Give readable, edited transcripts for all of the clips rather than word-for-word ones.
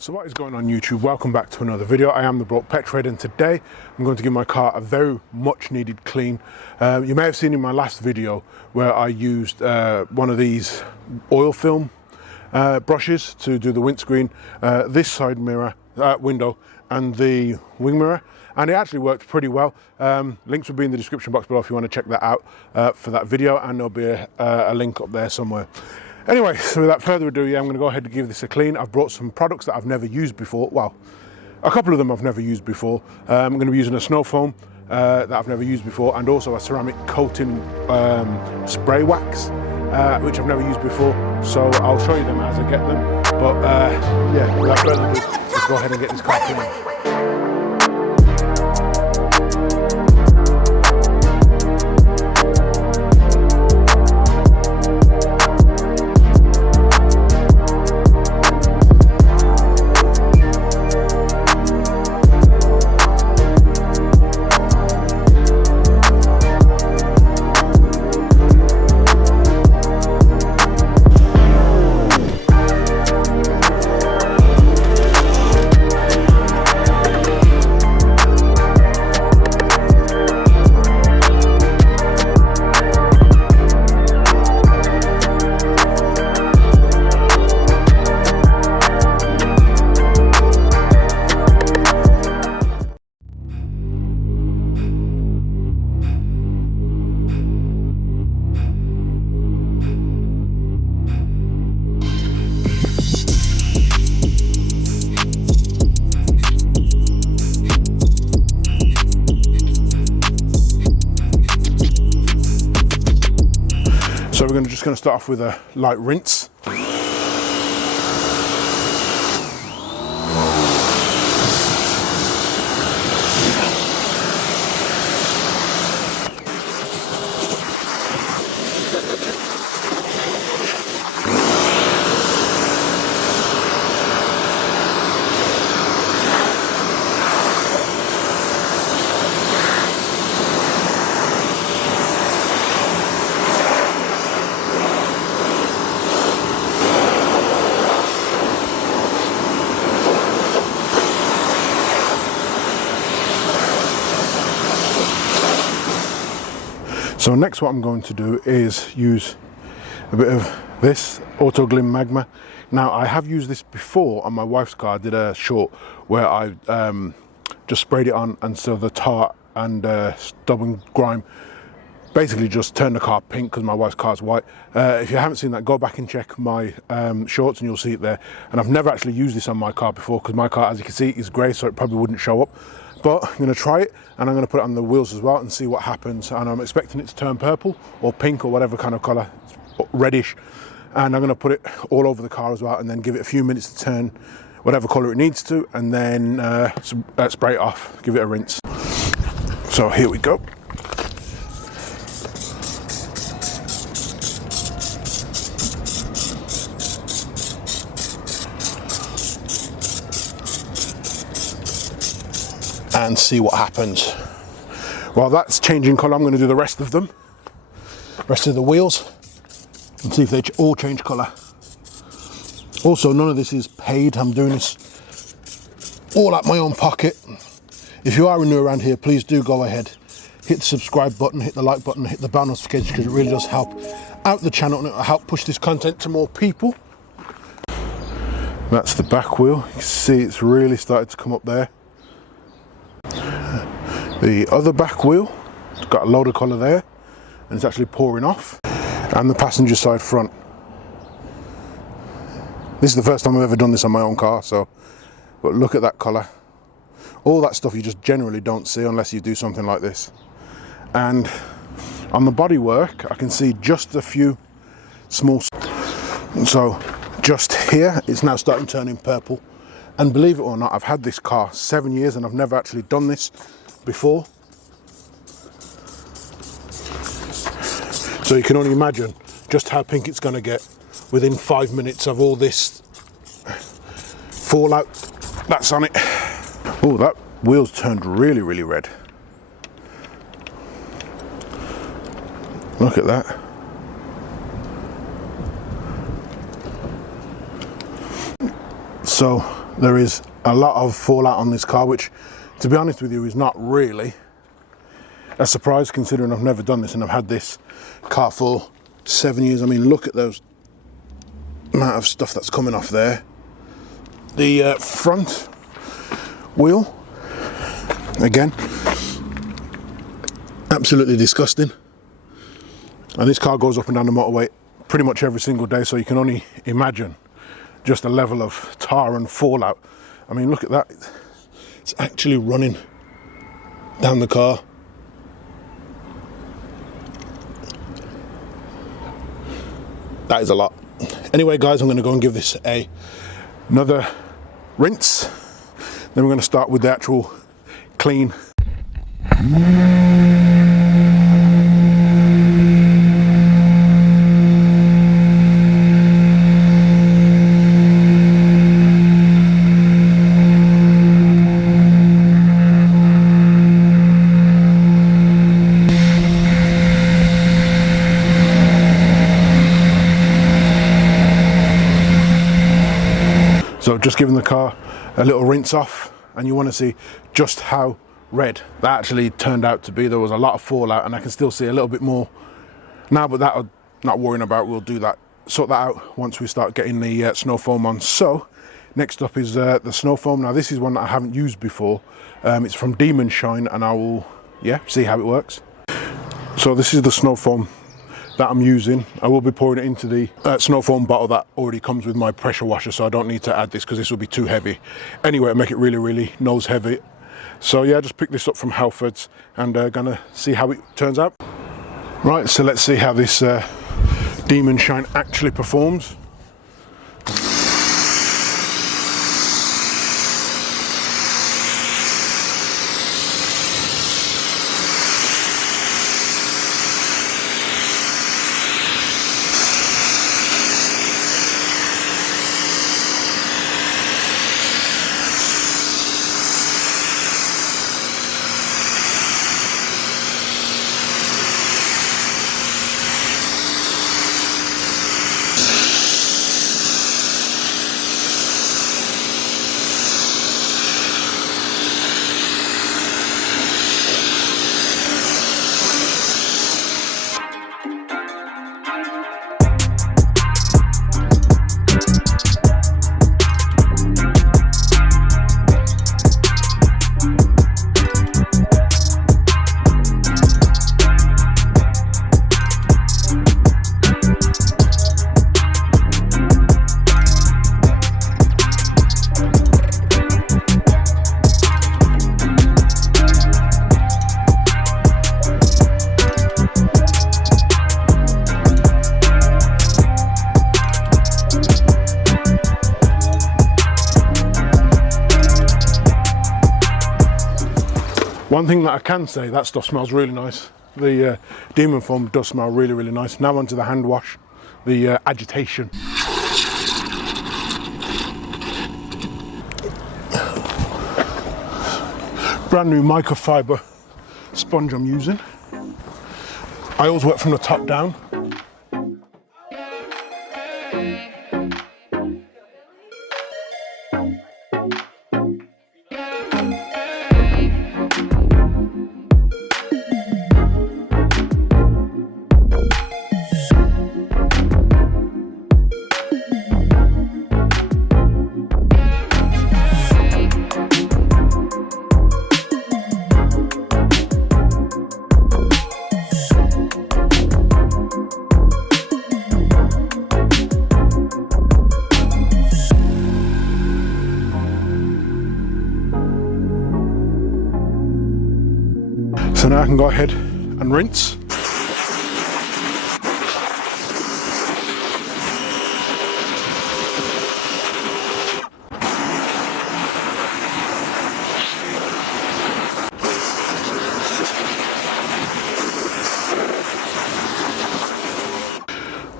So what is going on YouTube? Welcome back to another video. I am the Broke Pet Trader, and today I'm going to give my car a very much needed clean. You may have seen in my last video where I used one of these oil film brushes to do the windscreen, this side mirror, window and the wing mirror, and it actually worked pretty well. Links will be in the description box below if you want to check that out for that video, and there'll be a link up there somewhere. Anyway, so without further ado, I'm going to go ahead and give this a clean. I've brought some products that I've never used before. Well, a couple of them I've never used before. I'm going to be using a snow foam that I've never used before, and also a ceramic coating spray wax, which I've never used before. So I'll show you them as I get them. But yeah, without further ado, let's go ahead and get this car clean. So we're just going to start off with a light rinse. So next what I'm going to do is use a bit of this Auto Glim Magma. Now I have used this before on my wife's car. I did a short where I just sprayed it on, and so the tar and stubborn grime basically just turned the car pink because my wife's car's white. If you haven't seen that, go back and check my shorts and you'll see it there. And I've never actually used this on my car before because my car, as you can see, is grey, so it probably wouldn't show up. But I'm going to try it, and I'm going to put it on the wheels as well and see what happens. And I'm expecting it to turn purple or pink or whatever kind of colour, reddish. And I'm going to put it all over the car as well, and then give it a few minutes to turn whatever colour it needs to, and then spray it off, give it a rinse. So here we go. And see what happens. While that's changing colour, I'm going to do the rest of them, rest of the wheels, and see if they all change colour. Also, none of this is paid. I'm doing this all out my own pocket. If you are new around here, please do go ahead, hit the subscribe button, hit the like button, hit the bell notification, because it really does help out the channel and it will help push this content to more people. That's the back wheel. You can see it's really started to come up there. The other back wheel, it's got a load of colour there, and it's actually pouring off. And the passenger side front. This is the first time I've ever done this on my own car, so, but look at that colour. All that stuff you just generally don't see unless you do something like this. And on the bodywork, I can see just a few small, so just here, it's now starting turning purple. And believe it or not, I've had this car 7 years and I've never actually done this before. So you can only imagine just how pink it's going to get within 5 minutes of all this fallout that's on it. Oh, that wheel's turned really, really red. Look at that. So there is a lot of fallout on this car, which, to be honest with you, is not really a surprise considering I've never done this and I've had this car for 7 years. I mean, look at those amount of stuff that's coming off there. The front wheel, again, absolutely disgusting. And this car goes up and down the motorway pretty much every single day, so you can only imagine just the level of tar and fallout. I mean, look at that. It's actually running down the car. That is a lot. Anyway, guys, I'm going to go and give this another rinse. Then we're going to start with the actual clean. So just giving the car a little rinse off, and you want to see just how red that actually turned out to be. There was a lot of fallout, and I can still see a little bit more now, but that I'm not worrying about. We'll do that, sort that out once we start getting the snow foam on. So next up is the snow foam. Now this is one that I haven't used before. It's from Demon Shine, and I will see how it works. So this is the snow foam that I'm using. I will be pouring it into the snow foam bottle that already comes with my pressure washer, so I don't need to add this because this will be too heavy. Anyway, make it really nose heavy. So yeah, just picked this up from Halfords and gonna see how it turns out. Right, so let's see how this Demon Shine actually performs. One thing that I can say, that stuff smells really nice. The Demon Foam does smell really nice. Now onto the hand wash, the agitation. Brand new microfiber sponge I'm using. I always work from the top down. So now I can go ahead and rinse.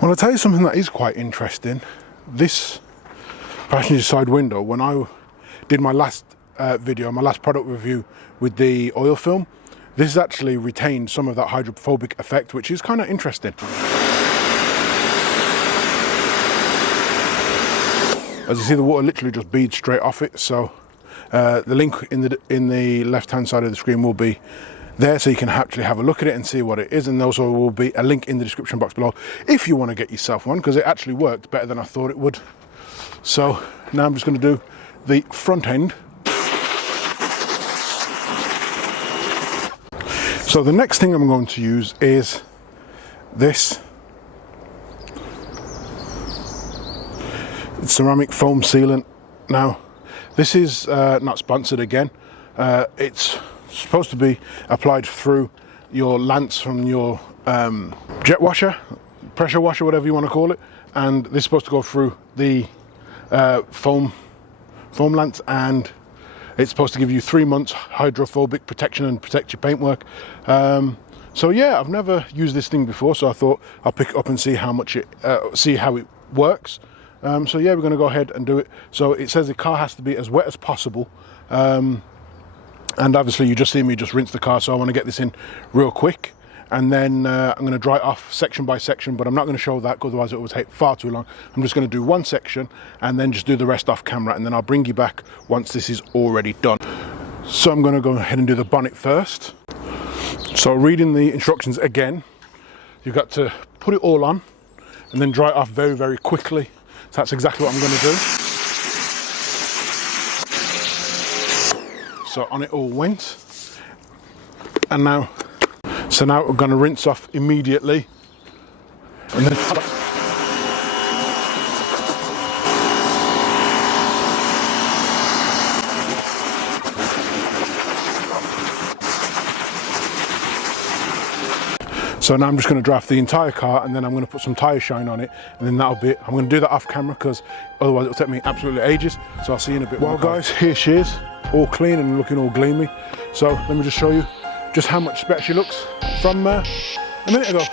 Well, I'll tell you something that is quite interesting. This passenger side window, when I did my last video, my last product review with the oil film, this has actually retained some of that hydrophobic effect, which is kind of interesting. As you see, the water literally just beads straight off it. So the link in the left hand side of the screen will be there, so you can actually have a look at it and see what it is. And also will be a link in the description box below if you want to get yourself one, because it actually worked better than I thought it would. So now I'm just going to do the front end. So the next thing I'm going to use is this ceramic foam sealant. Now this is not sponsored again. It's supposed to be applied through your lance from your jet washer, pressure washer, whatever you want to call it, and this is supposed to go through the foam lance, and it's supposed to give you 3 months hydrophobic protection and protect your paintwork. So yeah, I've never used this thing before, so I thought I'll pick it up and see how it works. So yeah, we're going to go ahead and do it. So it says the car has to be as wet as possible, and obviously you just see me just rinse the car, so I want to get this in real quick, and then I'm going to dry it off section by section, but I'm not going to show that because otherwise it will take far too long. I'm just going to do one section and then just do the rest off camera, and then I'll bring you back once this is already done. So I'm going to go ahead and do the bonnet first. So reading the instructions again, you've got to put it all on and then dry it off very, very quickly. So that's exactly what I'm going to do. So on it all went, and now we're going to rinse off immediately, and then so now I'm just going to dry off the entire car, and then I'm going to put some tyre shine on it, and then that'll be it. I'm going to do that off camera because otherwise it'll take me absolutely ages. So I'll see you in a bit. Well guys, here she is, all clean and looking all gleamy. So let me just show you just how much better she looks from a minute ago.